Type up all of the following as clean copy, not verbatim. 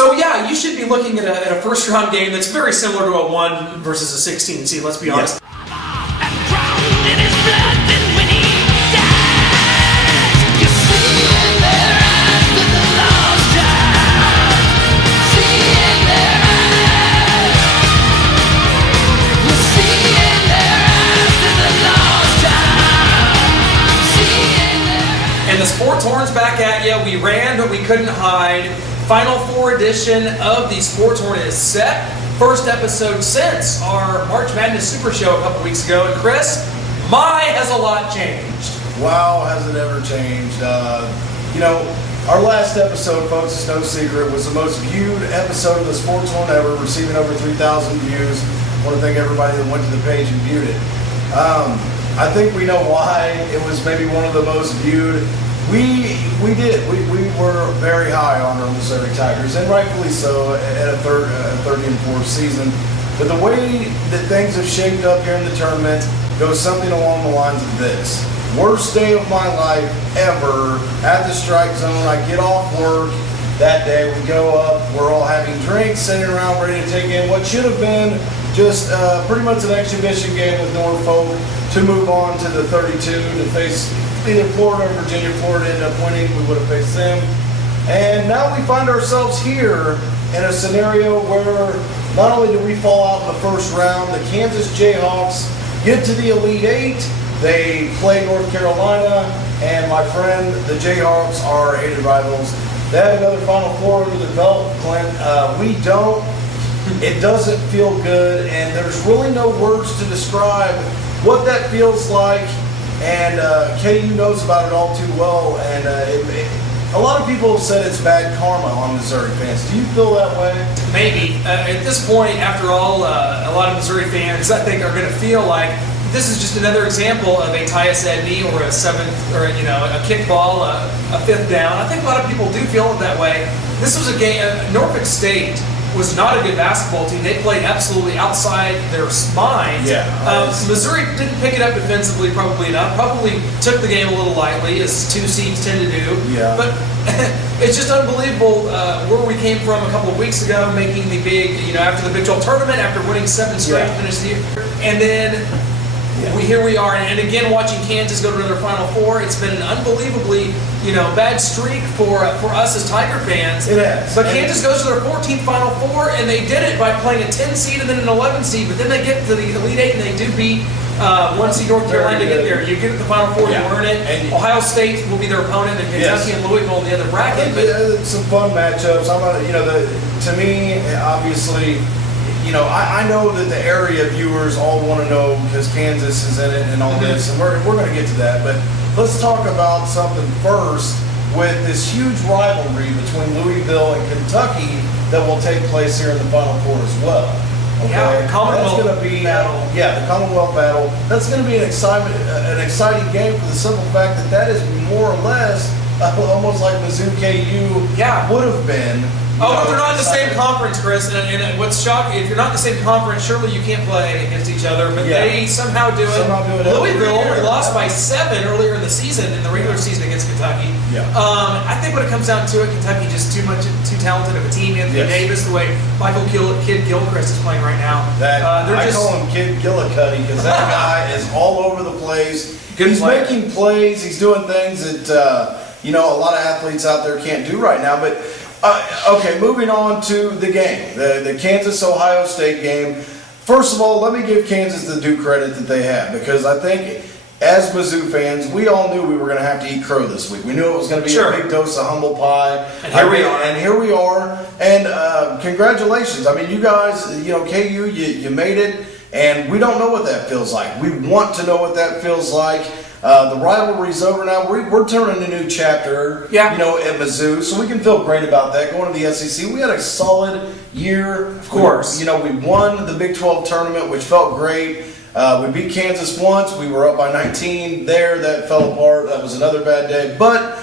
So yeah, you should be looking at a first-round game that's very similar to a 1 versus a 16 seed. Let's be honest. And the Sports Horn's back at you. We ran, but we couldn't hide. Final 4 edition of the Sports Horn is set. First episode since our March Madness Super Show a couple weeks ago. And Chris, has a lot changed. Wow, has it ever changed? Our last episode, folks, it's no secret, was the most viewed episode of the Sports Horn ever, receiving over 3,000 views. I want to thank everybody that went to the page and viewed it. I think we know why it was maybe one of the most viewed. We were very high on our Missouri Tigers, and rightfully so, at a 30 and 4 season. But the way that things have shaped up here in the tournament goes something along the lines of this. Worst day of my life ever at the strike zone. I get off work that day, we go up, we're all having drinks, sitting around ready to take in what should have been just pretty much an exhibition game with Norfolk to move on to the 32 to face either Florida or Virginia. Florida ended up winning, we would have faced them. And now we find ourselves here in a scenario where not only do we fall out in the first round, the Kansas Jayhawks get to the Elite Eight, they play North Carolina, and my friend, the Jayhawks are hated rivals. They have another Final Four under the belt, Clint. We don't. It doesn't feel good, and there's really no words to describe what that feels like. And KU knows about it all too well. And a lot of people have said it's bad karma on Missouri fans. Do you feel that way? Maybe. At this point, after all, a lot of Missouri fans, I think, are going to feel like this is just another example of a Tyus Edney or a seventh, or a kickball, a fifth down. I think a lot of people do feel it that way. This was a game. Norfolk State was not a good basketball team. They played absolutely outside their minds. Yeah. Missouri didn't pick it up defensively probably enough. Probably took the game a little lightly, as 2 seeds tend to do. Yeah. But it's just unbelievable where we came from a couple of weeks ago, making the big, after the Big 12 tournament, after winning 7 straight to finish the year, and then. Here we are, and again watching Kansas go to another Final Four. It's been an unbelievably, bad streak for us as Tiger fans. It has. But Kansas goes to their 14th Final Four, and they did it by playing a 10 seed and then an 11 seed. But then they get to the Elite Eight and they do beat 1 seed North Carolina to get there. You get to the Final Four, you earn it. And Ohio State will be their opponent, and Kentucky and Louisville in the other bracket. But some fun matchups. To me, obviously. I know that the area viewers all want to know because Kansas is in it and all this, and we're going to get to that. But let's talk about something first with this huge rivalry between Louisville and Kentucky that will take place here in the Final Four as well. Okay? Yeah, the Commonwealth battle. Yeah, the Commonwealth battle. That's going to be an exciting game for the simple fact that is more or less almost like Mizzou KU would have been. But they're not in the same conference, Chris. And what's shocking, if you're not in the same conference, surely you can't play against each other. But they somehow do it. Louisville only lost by 7 earlier in the season, in the regular season against Kentucky. Yeah. I think when it comes down to it, Kentucky just too talented of a team. Anthony Davis, the way Michael Kidd Gilchrist is playing right now. I call him Kid Gillicuddy because that guy is all over the place. He's making plays. He's doing things that a lot of athletes out there can't do right now. But okay, moving on to the game, the Kansas-Ohio State game. First of all, let me give Kansas the due credit that they have, because I think as Mizzou fans, we all knew we were going to have to eat crow this week. We knew it was going to be a big dose of humble pie. And here we are. And congratulations. I mean, you guys, KU, you made it, and we don't know what that feels like. We want to know what that feels like. The rivalry's over now. We're turning a new chapter, at Mizzou, so we can feel great about that. Going to the SEC, we had a solid year. Of course. We won the Big 12 tournament, which felt great. We beat Kansas once. We were up by 19 there. That fell apart. That was another bad day. But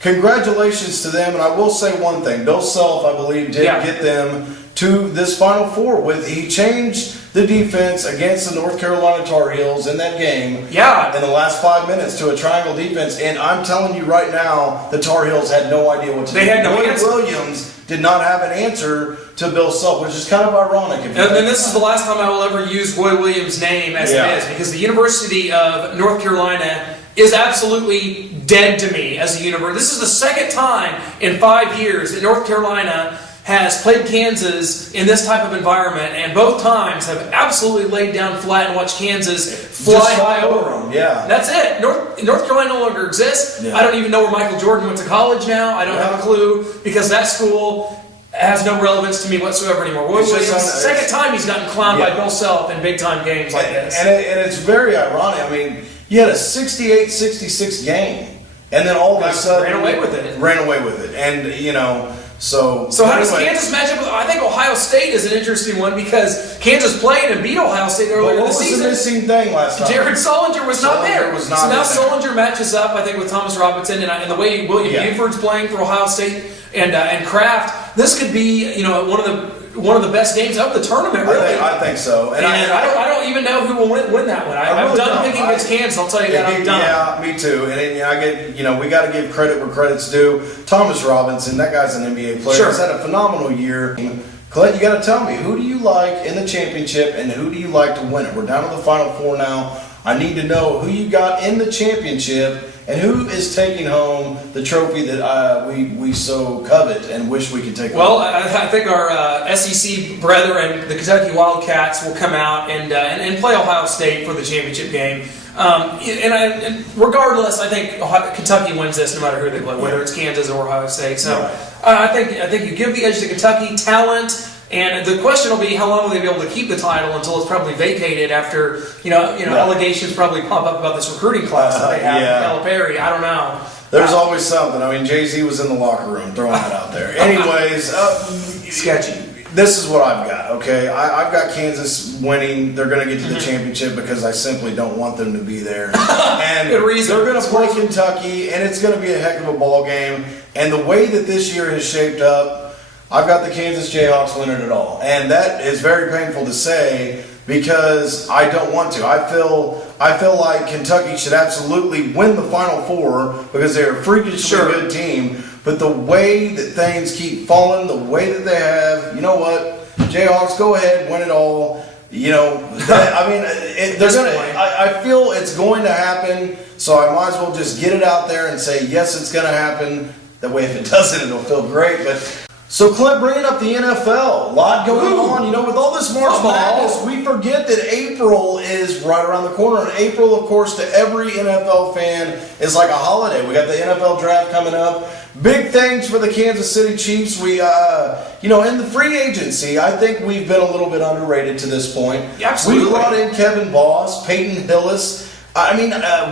congratulations to them. And I will say one thing. Bill Self, I believe, did get them to this Final Four. He changed the defense against the North Carolina Tar Heels in that game in the last 5 minutes to a triangle defense. And I'm telling you right now, the Tar Heels had no idea what to do. They had no answer. Williams did not have an answer to Bill Self, which is kind of ironic. And this is the last time I will ever use Roy Williams' name as it is, because the University of North Carolina is absolutely dead to me as a university. This is the second time in 5 years that North Carolina has played Kansas in this type of environment, and both times have absolutely laid down flat and watched Kansas fly high over them. Yeah, that's it. North Carolina no longer exists. Yeah. I don't even know where Michael Jordan went to college now. I don't have a clue, because that school has no relevance to me whatsoever anymore. Roy Williams, second time he's gotten clowned by Bill Self in big-time games like this. And it's very ironic. I mean, you had a 68-66 game, and then all of a sudden... Ran away with it. And, you know... So how does Kansas match up with? I think Ohio State is an interesting one, because Kansas played and beat Ohio State earlier this season. What was the missing thing last time? Jared Sullinger was not there. Was not so now Sullinger matches up, I think, with Thomas Robinson, and the way William Buford's playing for Ohio State and Kraft. This could be, you know, one of the best games of the tournament. Really, I think so. And I don't even know who will win that one. I'm done picking against Kansas. I'll tell you that. I'm done. Yeah, me too. And I get, you know, we got to give credit where credit's due. Thomas Robinson, that guy's an NBA player. Sure. He's had a phenomenal year. Clint, you got to tell me, who do you like in the championship, and who do you like to win it? We're down to the Final Four now. I need to know who you got in the championship, and who is taking home the trophy that we so covet and wish we could take home. Well, I think our SEC brethren, the Kentucky Wildcats, will come out and play Ohio State for the championship game. And regardless, I think Kentucky wins this no matter who they play, whether it's Kansas or Ohio State. So I think you give the edge to Kentucky, talent. And the question will be, how long will they be able to keep the title until it's probably vacated after, allegations probably pop up about this recruiting class that they have from Calipari. I don't know. There's always something. I mean, Jay-Z was in the locker room throwing that out there. Anyways, sketchy. This is what I've got, okay? I've got Kansas winning. They're going to get to the championship because I simply don't want them to be there. And good reason. They're going to play Kentucky, and it's going to be a heck of a ball game. And the way that this year has shaped up, I've got the Kansas Jayhawks winning it all. And that is very painful to say because I don't want to. I feel like Kentucky should absolutely win the Final Four because they're a freakishly good team. But the way that things keep falling, the way that they have, you know what? Jayhawks, go ahead, win it all. You know, they're gonna. I feel it's going to happen, so I might as well just get it out there and say yes, it's going to happen. That way, if it doesn't, it'll feel great. But so, Clint, bringing up the NFL, a lot going on. You know, with all this March Madness, we forget that April is right around the corner. And April, of course, to every NFL fan is like a holiday. We got the NFL draft coming up. Big things for the Kansas City Chiefs. We, in the free agency, I think we've been a little bit underrated to this point. Absolutely. We brought in Kevin Boss, Peyton Hillis.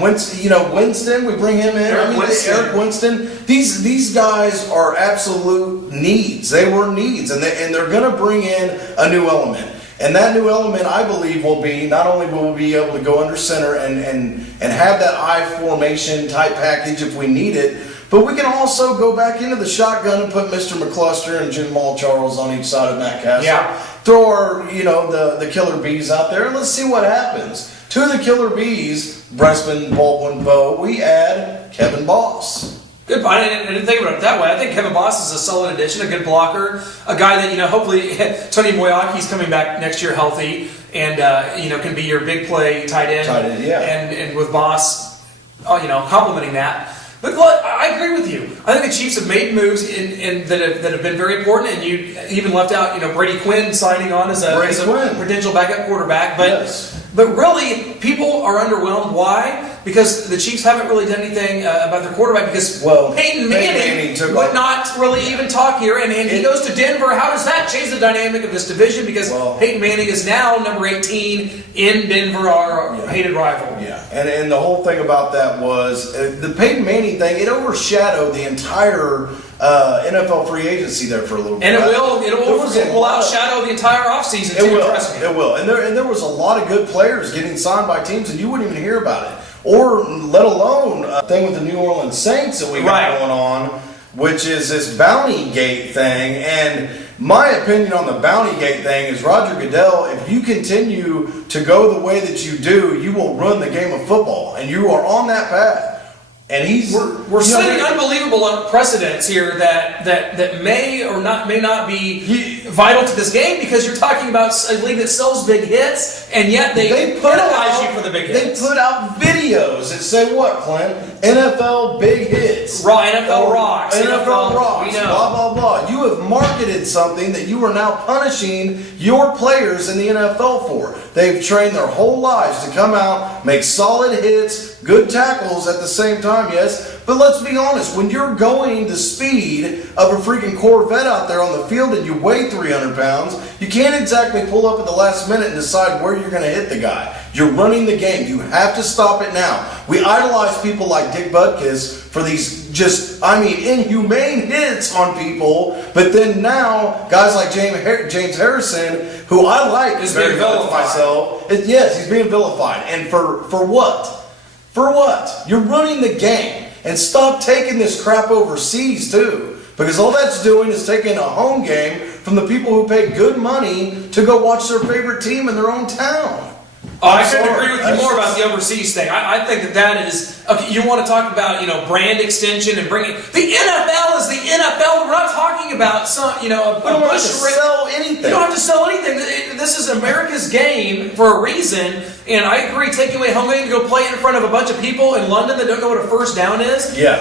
Winston, we bring him in. Eric Winston. These guys are absolute needs. They were needs, and they're going to bring in a new element. And that new element, I believe, will be not only will we be able to go under center and have that I formation type package if we need it, but we can also go back into the shotgun and put Mr. McCluster and Jamal Charles on each side of Matt Castle. Yeah. Throw our, the killer bees out there, and let's see what happens. To the killer bees, Breastman, Baldwin, Bowe, we add Kevin Boss. Good point. I didn't think about it that way. I think Kevin Boss is a solid addition, a good blocker, a guy that, hopefully Tony Moyaki's coming back next year healthy and, can be your big play tight end. And with Boss, complementing that. But look, I agree with you. I think the Chiefs have made moves that have been very important, and you even left out, Brady Quinn signing on as a potential backup quarterback. But really, people are underwhelmed. Why? Because the Chiefs haven't really done anything about their quarterback. Because Peyton Manning would not really even talk here, and he goes to Denver. How does that change the dynamic of this division? Because Peyton Manning is now number 18 in Denver, our hated rival. Yeah, and the whole thing about that was the Peyton Manning thing. It overshadowed the entire NFL free agency there for a little bit. And it will outshadow the entire offseason. It will. And there was a lot of good players getting signed by teams, and you wouldn't even hear about it. Or let alone a thing with the New Orleans Saints that we got going on, which is this bounty gate thing. And my opinion on the bounty gate thing is Roger Goodell, if you continue to go the way that you do, you will ruin the game of football. And you are on that path. And we're setting unbelievable precedents here that may not be vital to this game, because you're talking about a league that sells big hits, and yet they penalize you for the big hits. They put out videos that say what, Clint? NFL big hits. NFL rocks. NFL rocks. We know. Blah, blah, blah. You have marketed something that you are now punishing your players in the NFL for. They've trained their whole lives to come out, make solid hits, good tackles at the same time, yes. But let's be honest, when you're going the speed of a freaking Corvette out there on the field and you weigh 300 pounds, you can't exactly pull up at the last minute and decide where you're going to hit the guy. You're running the game. You have to stop it now. We idolize people like Dick Butkus for these inhumane hits on people, but then now guys like James Harrison, who I like, is being vilified. Yes, he's being vilified. And for what? For what? You're running the game. And stop taking this crap overseas too. Because all that's doing is taking a home game from the people who pay good money to go watch their favorite team in their own town. I couldn't agree with you more about the overseas thing. I think that is okay. You want to talk about brand extension and bringing the NFL is the NFL. We're not talking about we don't have to sell anything. You don't have to sell anything. This is America's game for a reason. And I agree, taking away home game to go play in front of a bunch of people in London that don't know what a first down is. Yeah.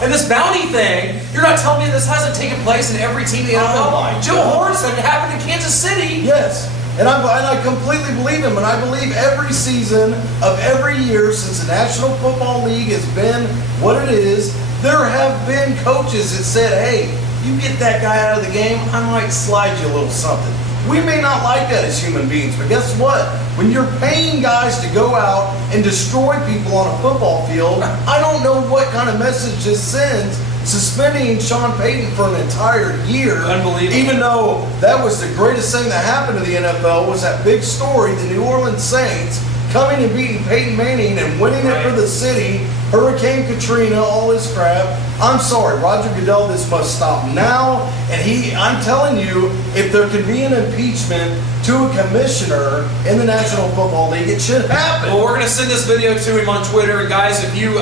And this bounty thing, you're not telling me this hasn't taken place in every team in the NFL. Joe Horn said it happened in Kansas City. Yes. And I completely believe him, and I believe every season of every year since the National Football League has been what it is, there have been coaches that said, hey, you get that guy out of the game, I might slide you a little something. We may not like that as human beings, but guess what? When you're paying guys to go out and destroy people on a football field, I don't know what kind of message this sends. Suspending Sean Payton for an entire year, unbelievable. Even though that was the greatest thing that happened to the NFL, was that big story, the New Orleans Saints coming and beating Peyton Manning and winning it for the city, Hurricane Katrina, all this crap. I'm sorry, Roger Goodell, this must stop now. And I'm telling you, if there could be an impeachment to a commissioner in the National Football League, it should happen. Well, we're going to send this video to him on Twitter. And guys, if you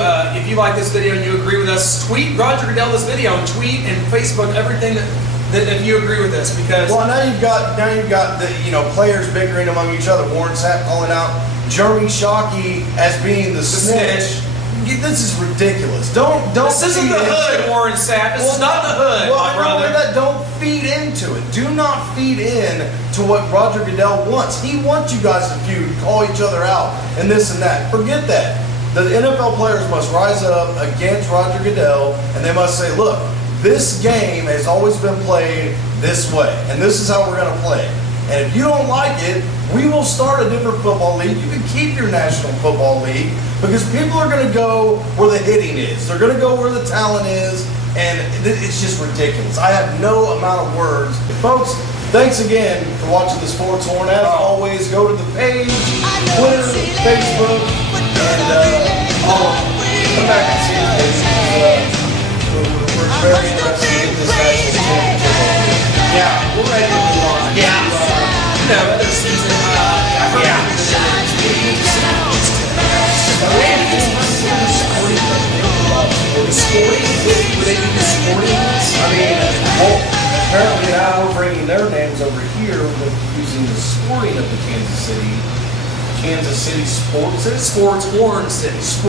like this video and you agree with us, tweet Roger Goodell this video and tweet and Facebook everything that if you agree with this, because now you've got the players bickering among each other. Warren Sapp calling out Jeremy Shockey as being the snitch. This is ridiculous. This isn't the hood, Warren Sapp. This is not the hood, my brother. Don't feed into it. Do not feed in to what Roger Goodell wants. He wants you guys to feud, call each other out, and this and that. Forget that. The NFL players must rise up against Roger Goodell, and they must say, look, this game has always been played this way, and this is how we're going to play it. And if you don't like it, we will start a different football league. You can keep your National Football League, because people are going to go where the hitting is. They're going to go where the talent is, and it's just ridiculous. I have no amount of words. Folks, thanks again for watching the Sports Horn. As always, go to the page, Twitter, Facebook, and come back and see us. We're very interested in this national championship. Yeah, we're ready to move on. Other season. Apparently now we're bringing their names over here with using the sporting of the Kansas City Sports Horn City.